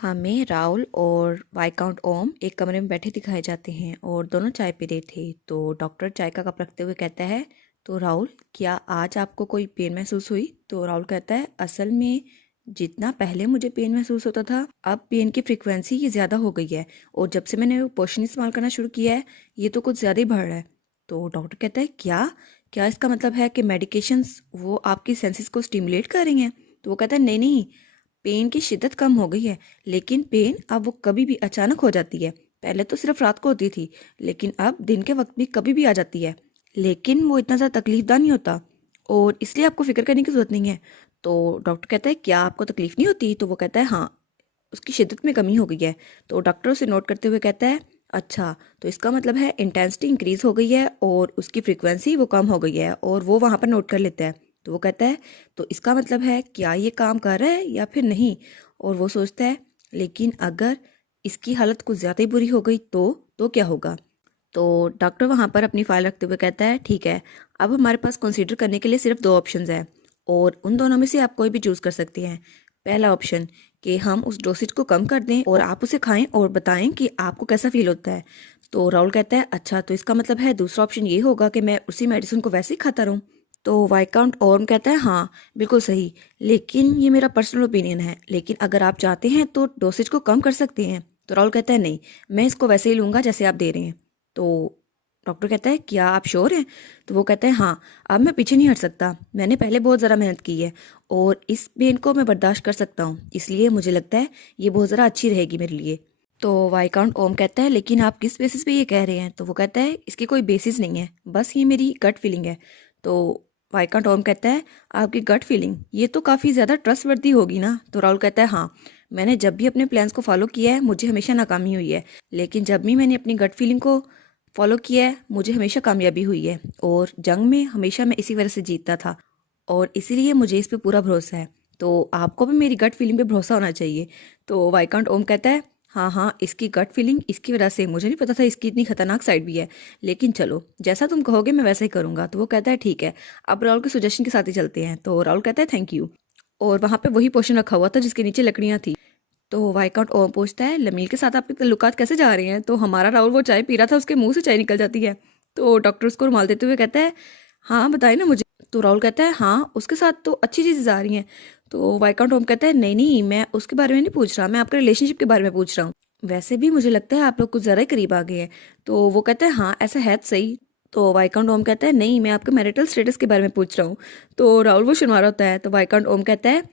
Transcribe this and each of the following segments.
हमें राहुल और वाईकाउंट ओम एक कमरे में बैठे दिखाए जाते हैं और दोनों चाय पी रहे थे। तो डॉक्टर चाय का कप रखते हुए कहता है, तो राहुल, क्या आज आपको कोई पेन महसूस हुई? तो राहुल कहता है, असल में जितना पहले मुझे पेन महसूस होता था, अब पेन की फ्रिक्वेंसी ये ज़्यादा हो गई है। और जब से मैंने वो पोशन इस्तेमाल करना शुरू किया है, ये तो कुछ ज़्यादा ही बढ़ रहा है। तो डॉक्टर कहता है, क्या क्या इसका मतलब है कि मेडिकेशंस वो आपकी सेंसेस को स्टिमुलेट कर रही हैं? तो वो कहता है, नहीं नहीं, पेन की शिद्दत कम हो गई है, लेकिन पेन अब वो कभी भी अचानक हो जाती है। पहले तो सिर्फ रात को होती थी, लेकिन अब दिन के वक्त भी कभी भी आ जाती है। लेकिन वो इतना ज़्यादा तकलीफदा नहीं होता, और इसलिए आपको फिक्र करने की ज़रूरत नहीं है। तो डॉक्टर कहता है, क्या आपको तकलीफ नहीं होती? तो वो कहता है, हाँ, उसकी शिद्दत में कमी हो गई है। तो डॉक्टर उसे नोट करते हुए कहता है, अच्छा, तो इसका मतलब है इंटेंसिटी इंक्रीज हो गई है और उसकी फ्रीक्वेंसी वो कम हो गई है, और वो वहाँ पर नोट कर लेता है। तो वो कहता है, तो इसका मतलब है क्या ये काम कर रहा है या फिर नहीं? और वो सोचता है, लेकिन अगर इसकी हालत कुछ ज़्यादा ही बुरी हो गई तो क्या होगा? तो डॉक्टर वहाँ पर अपनी फाइल रखते हुए कहता है, ठीक है, अब हमारे पास कंसीडर करने के लिए सिर्फ दो ऑप्शंस हैं, और उन दोनों में से आप कोई भी चूज़ कर सकते हैं। पहला ऑप्शन कि हम उस डोसेज को कम कर दें और आप उसे खाएं और बताएं कि आपको कैसा फील होता है। तो राहुल कहता है, अच्छा, तो इसका मतलब है दूसरा ऑप्शन ये होगा कि मैं उसी मेडिसिन को वैसे ही खाता रहूं? तो वाइकाउंट ओर्म कहता है, हाँ, बिल्कुल सही, लेकिन ये मेरा पर्सनल ओपिनियन है, लेकिन अगर आप चाहते हैं तो डोसेज को कम कर सकते हैं। तो राहुल कहता है, नहीं, मैं इसको वैसे ही लूंगा जैसे आप दे रहे हैं। तो डॉक्टर कहता है, क्या आप श्योर हैं? तो वो कहता है, हाँ, अब मैं पीछे नहीं हट सकता। मैंने पहले बहुत ज़्यादा मेहनत की है और इस पेन को मैं बर्दाश्त कर सकता हूँ, इसलिए मुझे लगता है ये बहुत ज़रा अच्छी रहेगी मेरे लिए। तो वाईकाउंट ओम कहता है, लेकिन आप किस बेसिस पे ये कह रहे हैं? तो वो कहता है, इसकी कोई बेसिस नहीं है, बस ये मेरी गट फीलिंग है। तो वाईकाउंट ओम कहता है, आपकी गट फीलिंग, ये तो काफ़ी ज़्यादा ट्रस्टवर्दी होगी ना? तो राहुल कहता है, हाँ, मैंने जब भी अपने प्लान्स को फॉलो किया है मुझे हमेशा नाकामी हुई है, लेकिन जब भी मैंने अपनी गट फीलिंग को फॉलो किया है मुझे हमेशा कामयाबी हुई है, और जंग में हमेशा मैं इसी वजह से जीतता था, और इसीलिए मुझे इस पे पूरा भरोसा है। तो आपको भी मेरी गट फीलिंग पे भरोसा होना चाहिए। तो वाईकांट ओम कहता है, हाँ हाँ, इसकी गट फीलिंग, इसकी वजह से मुझे नहीं पता था इसकी इतनी खतरनाक साइड भी है, लेकिन चलो, जैसा तुम कहोगे मैं वैसा ही करूंगा। तो वो कहता है, ठीक है, अब राहुल के सुजेशन के साथ ही चलते हैं। तो राहुल कहता है, थैंक यू। और वहां पे वही पोर्शन रखा हुआ था जिसके नीचे लकड़ियां थी। तो वाइकाउंट ओम पूछता है, लमील के साथ आपके ताल्लुकात कैसे जा रहे हैं? तो हमारा राहुल वो चाय पी रहा था, उसके मुंह से चाय निकल जाती है। तो डॉक्टर उसको रुमाल देते हुए कहता है, हाँ, बताइए ना मुझे। तो राहुल कहता है, हाँ, उसके साथ तो अच्छी चीज़ें जा रही हैं। तो वाइकाउंट ओम कहता है, नहीं नहीं, मैं उसके बारे में नहीं पूछ रहा, मैं आपके रिलेशनशिप के बारे में पूछ रहा हूँ। वैसे भी मुझे लगता है आप लोग कुछ ज़्यादा ही करीब आ गए हैं। तो वो कहता है, हाँ, ऐसा है तो सही। तो वाइकाउंट ओम कहता है, नहीं, मैं आपके मैरिटल स्टेटस के बारे में पूछ रहा हूँ। तो राहुल वो शर्मा रहा होता है। तो वाइकाउंट ओम कहता है,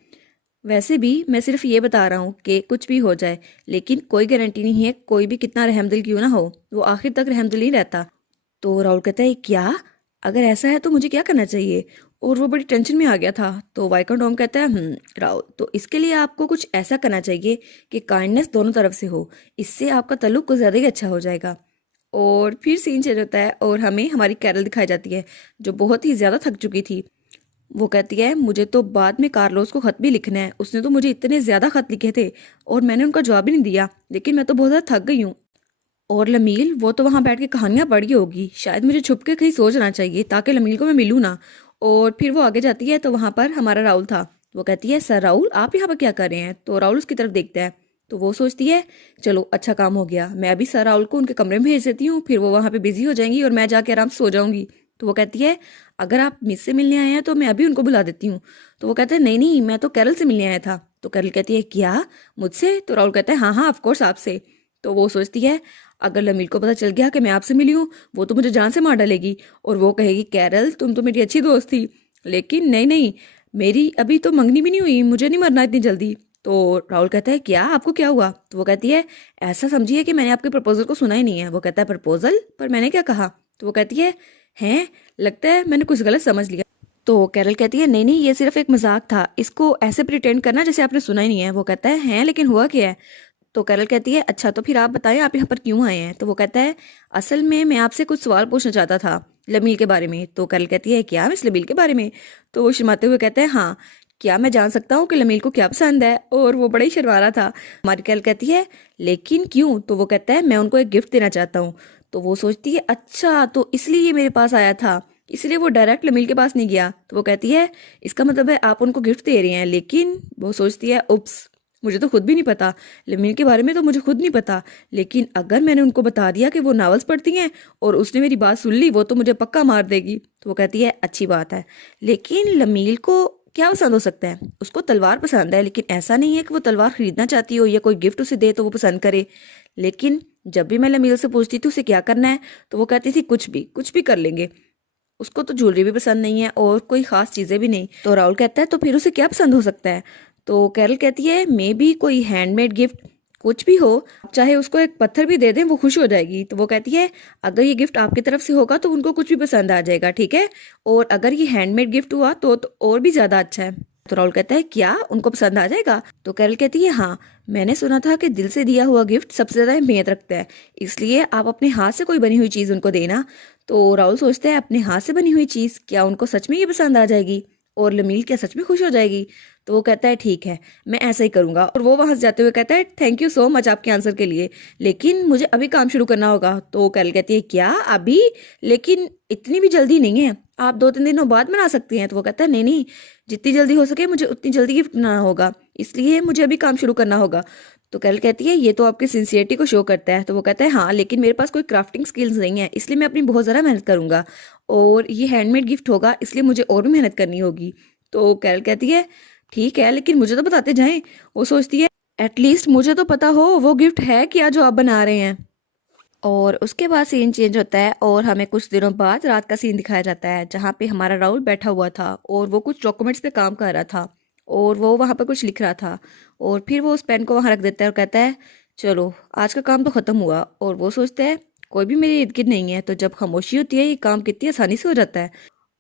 वैसे भी मैं सिर्फ ये बता रहा हूँ कि कुछ भी हो जाए, लेकिन कोई गारंटी नहीं है, कोई भी कितना रहमदिल क्यों ना हो, वो आखिर तक रहमदिल ही रहता। तो राहुल कहता है, क्या? अगर ऐसा है तो मुझे क्या करना चाहिए? और वो बड़ी टेंशन में आ गया था। तो वाइकन टॉम कहता है, राहुल, तो इसके लिए आपको कुछ ऐसा करना चाहिए कि काइंडनेस दोनों तरफ से हो, इससे आपका ताल्लुक कुछ ज़्यादा ही अच्छा हो जाएगा। और फिर सीन चेंज होता है और हमें हमारी कैरल दिखाई जाती है, जो बहुत ही ज़्यादा थक चुकी थी। वो कहती है, मुझे तो बाद में कार्लोस को खत भी लिखना है, उसने तो मुझे इतने ज़्यादा खत लिखे थे और मैंने उनका जवाब भी नहीं दिया, लेकिन मैं तो बहुत ज़्यादा थक गई हूँ। और लमील, वो तो वहां बैठ के कहानियां पढ़ी होगी, शायद मुझे छुप के कहीं सोचना चाहिए ताकि लमील को मैं मिलूं ना। और फिर वो आगे जाती है तो वहां पर हमारा राहुल था। वो कहती है, सर राहुल, आप यहाँ पर क्या कर रहे हैं? तो राहुल उसकी तरफ देखता है। तो वो सोचती है, चलो, अच्छा काम हो गया, मैं अभी सर राहुल को उनके कमरे में भेज देती हूँ, फिर वो वहां पे बिजी हो जाएंगी और मैं जाके आराम से सो जाऊंगी। तो वो कहती है, अगर आप मुझसे मिलने आए हैं तो मैं अभी उनको बुला देती हूँ। तो वो कहता है, नहीं नहीं, मैं तो कैरल से मिलने आया था। तो कैरल कहती है, क्या, मुझसे? तो राहुल कहता है, हाँ हाँ, ऑफकोर्स आपसे। तो वो सोचती है, अगर लमील को पता चल गया कि मैं आपसे मिली हूँ, वो तो मुझे जान से मार डालेगी, और वो कहेगी, कैरल, तुम तो मेरी अच्छी दोस्त थी। लेकिन नहीं नहीं, मेरी अभी तो मंगनी भी नहीं हुई, मुझे नहीं मरना इतनी जल्दी। तो राहुल कहता है, क्या, आपको क्या हुआ? तो वो कहती है, ऐसा समझिए कि मैंने आपके प्रपोजल को सुना ही नहीं है। वो कहता है, प्रपोजल? पर मैंने क्या कहा? तो वो कहती है, हैं, लगता है मैंने कुछ गलत समझ लिया। तो कैरल कहती है, नहीं नहीं, ये सिर्फ एक मजाक था, इसको ऐसे प्रिटेंड करना जैसे आपने सुना ही नहीं है। वो कहता है, हैं, लेकिन हुआ क्या है? तो कैरल कहती है, अच्छा, तो फिर आप बताएं, आप यहाँ पर क्यों आए हैं? तो वो कहता है, असल में मैं आपसे कुछ सवाल पूछना चाहता था लमील के बारे में। तो कैरल कहती है, क्या, मिस लमील के बारे में? तो वो शर्माते हुए कहते हैं, हाँ, क्या मैं जान सकता हूँ कि लमील को क्या पसंद है? और वो बड़ा ही शर्मा रहा था। हमारी कैरल कहती है, लेकिन क्यों? तो वो कहता है, मैं उनको एक गिफ्ट देना चाहता हूँ। तो वो सोचती है, अच्छा, तो इसलिए ये मेरे पास आया था, इसलिए वो डायरेक्ट लमील के पास नहीं गया। तो वो कहती है, इसका मतलब है आप उनको गिफ्ट दे रहे हैं? लेकिन वो सोचती है, उप्स, मुझे तो खुद भी नहीं पता, लमील के बारे में तो मुझे खुद नहीं पता, लेकिन अगर मैंने उनको बता दिया कि वो नावल्स पढ़ती हैं और उसने मेरी बात सुन ली, वो तो मुझे पक्का मार देगी। तो वो कहती है अच्छी बात है, लेकिन लमील को क्या पसंद हो सकता है? उसको तलवार पसंद है, लेकिन ऐसा नहीं है कि वो तलवार खरीदना चाहती हो या कोई गिफ्ट उसे दे तो वो पसंद करे। लेकिन जब भी मैं लमील से पूछती थी उसे क्या करना है, तो वो कहती थी कुछ भी कर लेंगे। उसको तो ज्वेलरी भी पसंद नहीं है और कोई खास चीजें भी नहीं। तो राहुल कहता है तो फिर उसे क्या पसंद हो सकता है? तो कैरल कहती है मे बी कोई हैंडमेड गिफ्ट, कुछ भी हो, चाहे उसको एक पत्थर भी दे दें वो खुश हो जाएगी। तो वो कहती है अगर ये गिफ्ट आपकी तरफ से होगा तो उनको कुछ भी पसंद आ जाएगा, ठीक है, और अगर ये हैंडमेड गिफ्ट हुआ तो और भी ज्यादा अच्छा है। तो राहुल कहता है क्या उनको पसंद आ जाएगा? तो कैरल कहती है हाँ, मैंने सुना था कि दिल से दिया हुआ गिफ्ट सबसे ज्यादा अहमियत रखता है, इसलिए आप अपने हाथ से कोई बनी हुई चीज उनको देना। तो राहुल सोचता है अपने हाथ से बनी हुई चीज, क्या उनको सच में ये पसंद आ जाएगी और लमील क्या सच में खुश हो जाएगी? तो वो कहता है ठीक है, मैं ऐसा ही करूंगा। और वो वहां से जाते हुए कहता है थैंक यू सो मच आपके आंसर के लिए, लेकिन मुझे अभी काम शुरू करना होगा। तो कैरल कहती है क्या अभी? लेकिन इतनी भी जल्दी नहीं है, आप 2-3 दिनों बाद बना सकती हैं। तो वो कहता है नहीं नहीं, जितनी जल्दी हो सके मुझे उतनी जल्दी गिफ्ट बनाना होगा, इसलिए मुझे अभी काम शुरू करना होगा। तो कैरल कहती है ये तो आपकी सिंसियरिटी को शो करता है। तो वो कहता है हाँ, लेकिन मेरे पास कोई क्राफ्टिंग स्किल्स नहीं है, इसलिए मैं अपनी बहुत ज़्यादा मेहनत करूंगा, और ये हैंडमेड गिफ्ट होगा इसलिए मुझे और भी मेहनत करनी होगी। तो कैरल कहती है ठीक है, लेकिन मुझे तो बताते जाएं। वो सोचती है एटलीस्ट मुझे तो पता हो वो गिफ्ट है क्या जो आप बना रहे हैं। और उसके बाद सीन चेंज होता है और हमें कुछ दिनों बाद रात का सीन दिखाया जाता है, जहाँ पे हमारा राहुल बैठा हुआ था और वो कुछ डॉक्यूमेंट्स पे काम कर रहा था और वो वहाँ पर कुछ लिख रहा था। और फिर वो उस पेन को वहाँ रख देता है और कहता है चलो आज का काम तो ख़त्म हुआ। और वो सोचता है कोई भी मेरे इर्द गिर्द नहीं है, तो जब खामोशी होती है ये काम कितनी आसानी से हो जाता है।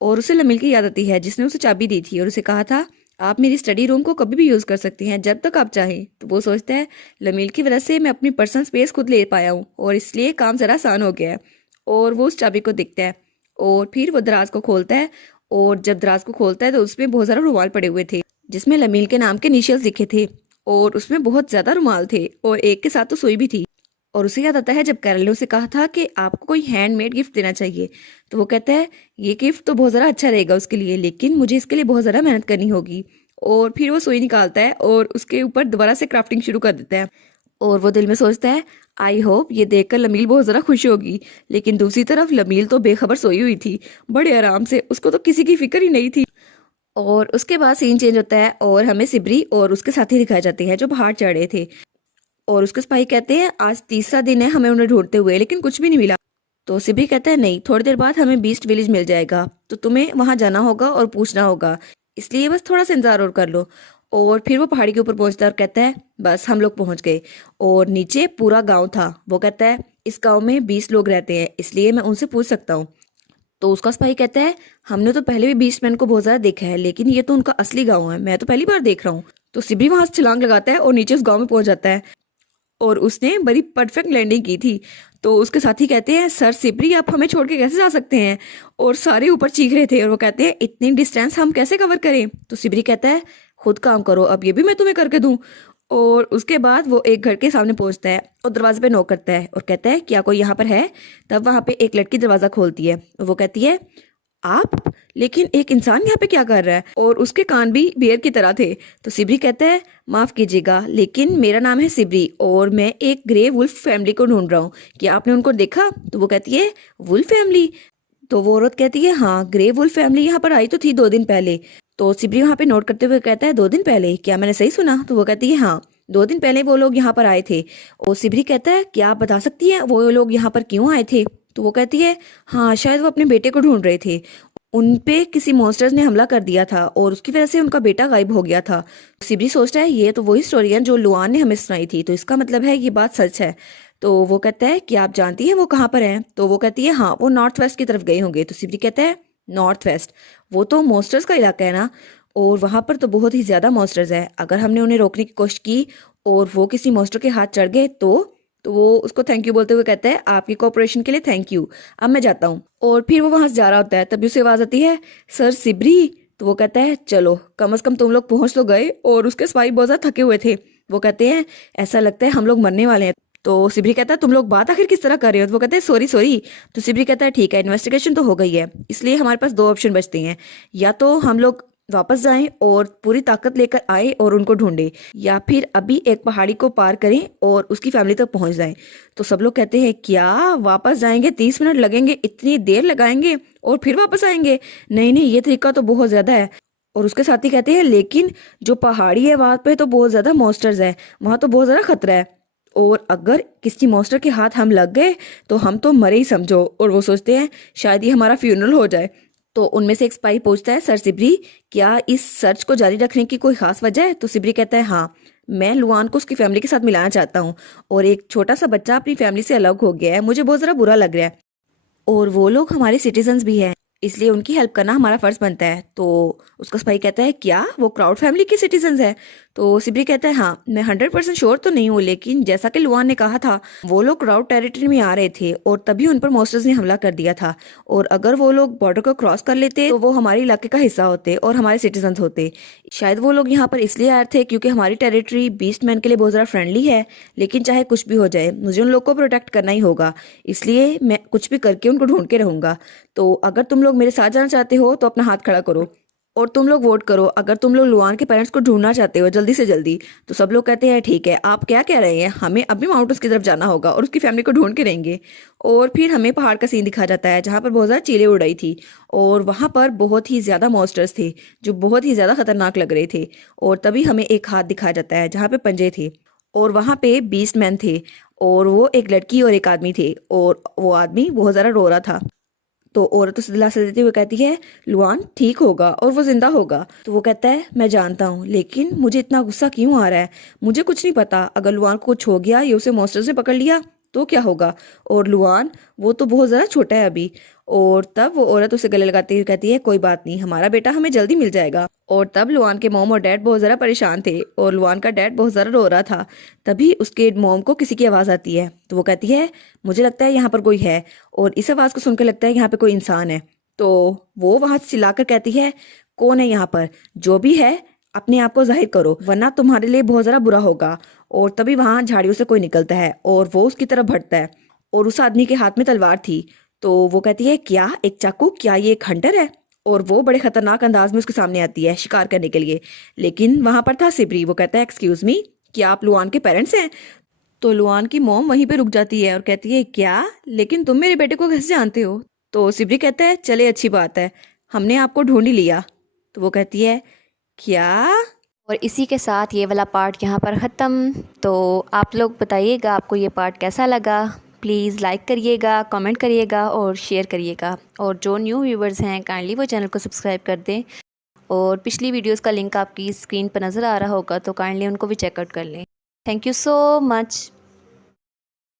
और उसे लमील की याद आती है जिसने उसे चाबी दी थी और उसे कहा था आप मेरी स्टडी रूम को कभी भी यूज़ कर सकती हैं जब तक आप चाहें। तो वो सोचता है लमील की वजह से मैं अपनी पर्सनल स्पेस खुद ले पाया हूँ और इसलिए काम ज़रा आसान हो गया है। और वो उस चाबी को देखता है और फिर वो दराज को खोलता है, और जब दराज को खोलता है तो उसमें बहुत सारे रुमाल पड़े हुए थे जिसमें लमील के नाम के इनिशियल्स लिखे थे, और उसमें बहुत ज़्यादा रुमाल थे और एक के साथ तो सुई भी थी। और उसे याद आता है जब कैरल ने उसे कहा था कि आपको कोई हैंडमेड गिफ्ट देना चाहिए। तो वो कहता है ये गिफ्ट तो बहुत ज़्यादा अच्छा रहेगा उसके लिए, लेकिन मुझे इसके लिए बहुत ज़्यादा मेहनत करनी होगी। और फिर वो सुई निकालता है और उसके ऊपर दोबारा से क्राफ्टिंग शुरू कर देता है। और वो दिल में सोचता है आई होप ये देखकर लमील बहुत ज़्यादा खुश होगी। लेकिन दूसरी तरफ लमील तो बेखबर सोई हुई थी बड़े आराम से, उसको तो किसी की फिक्र ही नहीं थी। और उसके बाद सीन चेंज होता है और हमें सिबरी और उसके साथी दिखाए जाते हैं जो पहाड़ चढ़ रहे थे। और उसके सिपाही कहते हैं आज तीसरा दिन है हमें उन्हें ढूंढते हुए, लेकिन कुछ भी नहीं मिला। तो सिबरी कहता है नहीं, थोड़ी देर बाद हमें बीस्ट विलेज मिल जाएगा, तो तुम्हें वहां जाना होगा और पूछना होगा, इसलिए बस थोड़ा सा इंतजार और कर लो। और फिर वो पहाड़ी के ऊपर पहुंचता है और कहता है बस हम लोग पहुंच गए। और नीचे पूरा गांव था। वो कहता है इस गांव में 20 लोग रहते हैं, इसलिए मैं उनसे पूछ सकता हूँ। तो उसका सिपाही कहता है हमने तो पहले भी बीस्टमैन को बहुत ज्यादा देखा है, लेकिन ये तो उनका असली गाँव है, मैं तो पहली बार देख रहा हूँ। तो सिबरी वहां से छलांग लगाता है और नीचे उस गाँव में पहुंच जाता है और उसने बड़ी परफेक्ट लैंडिंग की थी। तो उसके साथी कहते हैं सर सिपरी आप हमें छोड़ के कैसे जा सकते हैं? और सारे ऊपर चीख रहे थे और वो कहते हैं इतनी डिस्टेंस हम कैसे कवर करें? तो सिपरी कहता है खुद काम करो, अब ये भी मैं तुम्हें करके दूं। और उसके बाद वो एक घर के सामने पहुंचता है और दरवाजे पे नॉक करता है और कहता है क्या कोई यहाँ पर है? तब वहां पे एक लड़की दरवाजा खोलती है और वो कहती है आप, लेकिन एक इंसान यहाँ पे क्या कर रहा है? और उसके कान भी बेर की तरह थे। तो सिबरी कहता है माफ कीजिएगा, लेकिन मेरा नाम है सिबरी और मैं एक ग्रे वुल्फ फैमिली को ढूंढ रहा हूँ, क्या आपने उनको देखा? तो वो कहती है वुल्फ फैमिली? तो वो औरत कहती है हाँ, ग्रे वुल्फ फैमिली यहाँ पर आई तो थी 2 दिन पहले। तो सिबरी वहां पे नोट करते हुए कहता है 2 दिन पहले? क्या मैंने सही सुना? तो वो कहती है हाँ, 2 दिन पहले वो लोग यहाँ पर आए थे। और सिबरी कहता है क्या आप बता सकती हैं वो लोग यहाँ पर क्यों आए थे? तो वो कहती है हाँ, शायद वो अपने बेटे को ढूंढ रहे थे, उन पे किसी मॉन्स्टर्स ने हमला कर दिया था और उसकी वजह से उनका बेटा गायब हो गया था। सिबरी सोचता है ये तो वही स्टोरी है जो लुआन ने हमें सुनाई थी, तो इसका मतलब है ये बात सच है। तो वो कहता है कि आप जानती हैं वो कहाँ पर हैं? तो वो कहती है हाँ, वो नॉर्थ वेस्ट की तरफ गए होंगे। तो सिबरी कहता है नॉर्थ वेस्ट, वो तो मॉन्स्टर्स का इलाका है ना, और वहां पर तो बहुत ही ज्यादा मॉन्स्टर्स है, अगर हमने उन्हें रोकने की कोशिश की और वो किसी मॉन्स्टर के हाथ चढ़ गए तो वो उसको थैंक यू बोलते हुए कहता है आपकी कोऑपरेशन के लिए थैंक यू, अब मैं जाता हूँ। और फिर वो वहां से जा रहा होता है, तभी उसे आवाज आती है सर सिबरी। तो वो कहता है चलो कम से कम तुम लोग पहुंच तो गए। और उसके सिपाही बहुत ज्यादा थके हुए थे। वो कहते हैं ऐसा लगता है हम लोग मरने वाले हैं। तो सिबरी कहता है तुम लोग बात आखिर किस तरह कर रहे हो? तो वो कहते हैं सॉरी सॉरी। तो सिबरी कहता है ठीक है, इन्वेस्टिगेशन तो हो गई है, इसलिए हमारे पास 2 ऑप्शन बचते हैं, या तो हम लोग वापस जाएं और पूरी ताकत लेकर आए और उनको ढूंढे, या फिर अभी एक पहाड़ी को पार करें और उसकी फैमिली तक पहुंच जाएं। तो सब लोग कहते हैं क्या वापस जाएंगे, 30 मिनट लगेंगे, इतनी देर लगाएंगे और फिर वापस आएंगे? नहीं नहीं, ये तरीका तो बहुत ज्यादा है। और उसके साथी कहते हैं लेकिन जो पहाड़ी है वहां पे तो बहुत ज्यादा मॉन्स्टर्स है, वहां तो बहुत ज्यादा खतरा है, और अगर किसी मॉन्स्टर के हाथ हम लग गए तो हम तो मरे ही समझो। और वो सोचते हैं शायद ये हमारा फ्यूनरल हो जाए। तो उनमें से एक स्पाई पूछता है सर सिब्री, क्या इस सर्च को जारी रखने की कोई खास वजह है? तो सिब्री कहता है हाँ, मैं लुआन को उसकी फैमिली के साथ मिलाना चाहता हूँ, और एक छोटा सा बच्चा अपनी फैमिली से अलग हो गया है, मुझे बहुत ज़रा बुरा लग रहा है, और वो लोग हमारे सिटीजन्स भी हैं, इसलिए उनकी हेल्प करना हमारा फर्ज बनता है। तो उसका स्पाई कहता है क्या वो क्राउड फैमिली के सिटीजन्स है? तो सिब्री कहता है हाँ, मैं 100% श्योर तो नहीं हूँ, लेकिन जैसा कि लुआन ने कहा था वो लोग क्राउड टेरिटरी में आ रहे थे और तभी उन पर मॉन्स्टर्स ने हमला कर दिया था, और अगर वो लोग बॉर्डर को क्रॉस कर लेते तो वो हमारे इलाके का हिस्सा होते और हमारे सिटीजन्स होते। शायद वो लोग यहाँ पर इसलिए आए थे क्योंकि हमारी टेरिटरी बीस्ट मैन के लिए बहुत ज़्यादा फ्रेंडली है, लेकिन चाहे कुछ भी हो जाए मुझे उन लोग को प्रोटेक्ट करना ही होगा, इसलिए मैं कुछ भी करके उनको ढूंढ के रहूंगा। तो अगर तुम लोग मेरे साथ जाना चाहते हो तो अपना हाथ खड़ा करो, और तुम लोग वोट करो अगर तुम लोग लुआन के पेरेंट्स को ढूंढना चाहते हो जल्दी से जल्दी। तो सब लोग कहते हैं ठीक है, आप क्या कह रहे हैं, हमें अभी माउंटेन्स की तरफ जाना होगा और उसकी फैमिली को ढूंढ के रहेंगे। और फिर हमें पहाड़ का सीन दिखाया जाता है जहाँ पर बहुत ज़्यादा चीलें उड़ रही थी, और वहाँ पर बहुत ही ज़्यादा मॉन्स्टर्स थे जो बहुत ही ज़्यादा खतरनाक लग रहे थे। और तभी हमें एक हाथ दिखाया जाता है जहाँ पे पंजे थे, और वहाँ पे बीस्ट मैन थे, और वो एक लड़की और एक आदमी थे, और वो आदमी बहुत ज़्यादा रो रहा था। तो औरत उसे दिलासा देते हुए कहती है लुआन ठीक होगा और वो जिंदा होगा। तो वो कहता है मैं जानता हूँ, लेकिन मुझे इतना गुस्सा क्यों आ रहा है, मुझे कुछ नहीं पता, अगर लुआन को कुछ हो गया या उसे मॉन्स्टर्स ने पकड़ लिया तो क्या होगा, और लुआन वो तो बहुत ज़्यादा छोटा है अभी। और तब वो औरत उसे गले लगाती हुई कहती है कोई बात नहीं, हमारा बेटा हमें जल्दी मिल जाएगा। और तब लुआन के मॉम और डैड बहुत ज़्यादा परेशान थे, और लुआन का डैड बहुत ज़्यादा रो रहा था। तभी उसके मॉम को किसी की आवाज़ आती है, तो वो कहती है मुझे लगता है यहाँ पर कोई है, और इस आवाज़ को सुनकर लगता है यहाँ पे कोई इंसान है। तो वो वहां से चिल्लाकर कहती है कौन है यहाँ पर, जो भी है अपने आप को जाहिर करो वरना तुम्हारे लिए बहुत ज़रा बुरा होगा। और तभी वहां झाड़ियों से कोई निकलता है और वो उसकी तरफ बढ़ता है, और उस आदमी के हाथ में तलवार थी। तो वो कहती है क्या एक चाकू, क्या ये एक हंटर है? और वो बड़े खतरनाक अंदाज में उसके सामने आती है शिकार करने के लिए। लेकिन वहां पर था सिबरी, वो कहता है एक्सक्यूज मी, क्या आप लुआन के पेरेंट्स हैं? तो लुआन की मॉम वहीं पे रुक जाती है और कहती है क्या, लेकिन तुम मेरे बेटे को कैसे जानते हो? तो सिबरी कहता है चले अच्छी बात है, हमने आपको ढूंढ ही लिया। तो वो कहती है क्या? और इसी के साथ ये वाला पार्ट यहाँ पर ख़त्म। तो आप लोग बताइएगा आपको ये पार्ट कैसा लगा। प्लीज़ लाइक करिएगा, कमेंट करिएगा और शेयर करिएगा। और जो न्यू व्यूवर्स हैं काइंडली वो चैनल को सब्सक्राइब कर दें। और पिछली वीडियोस का लिंक आपकी स्क्रीन पर नज़र आ रहा होगा तो काइंडली उनको भी चेकआउट कर लें। Thank you so much.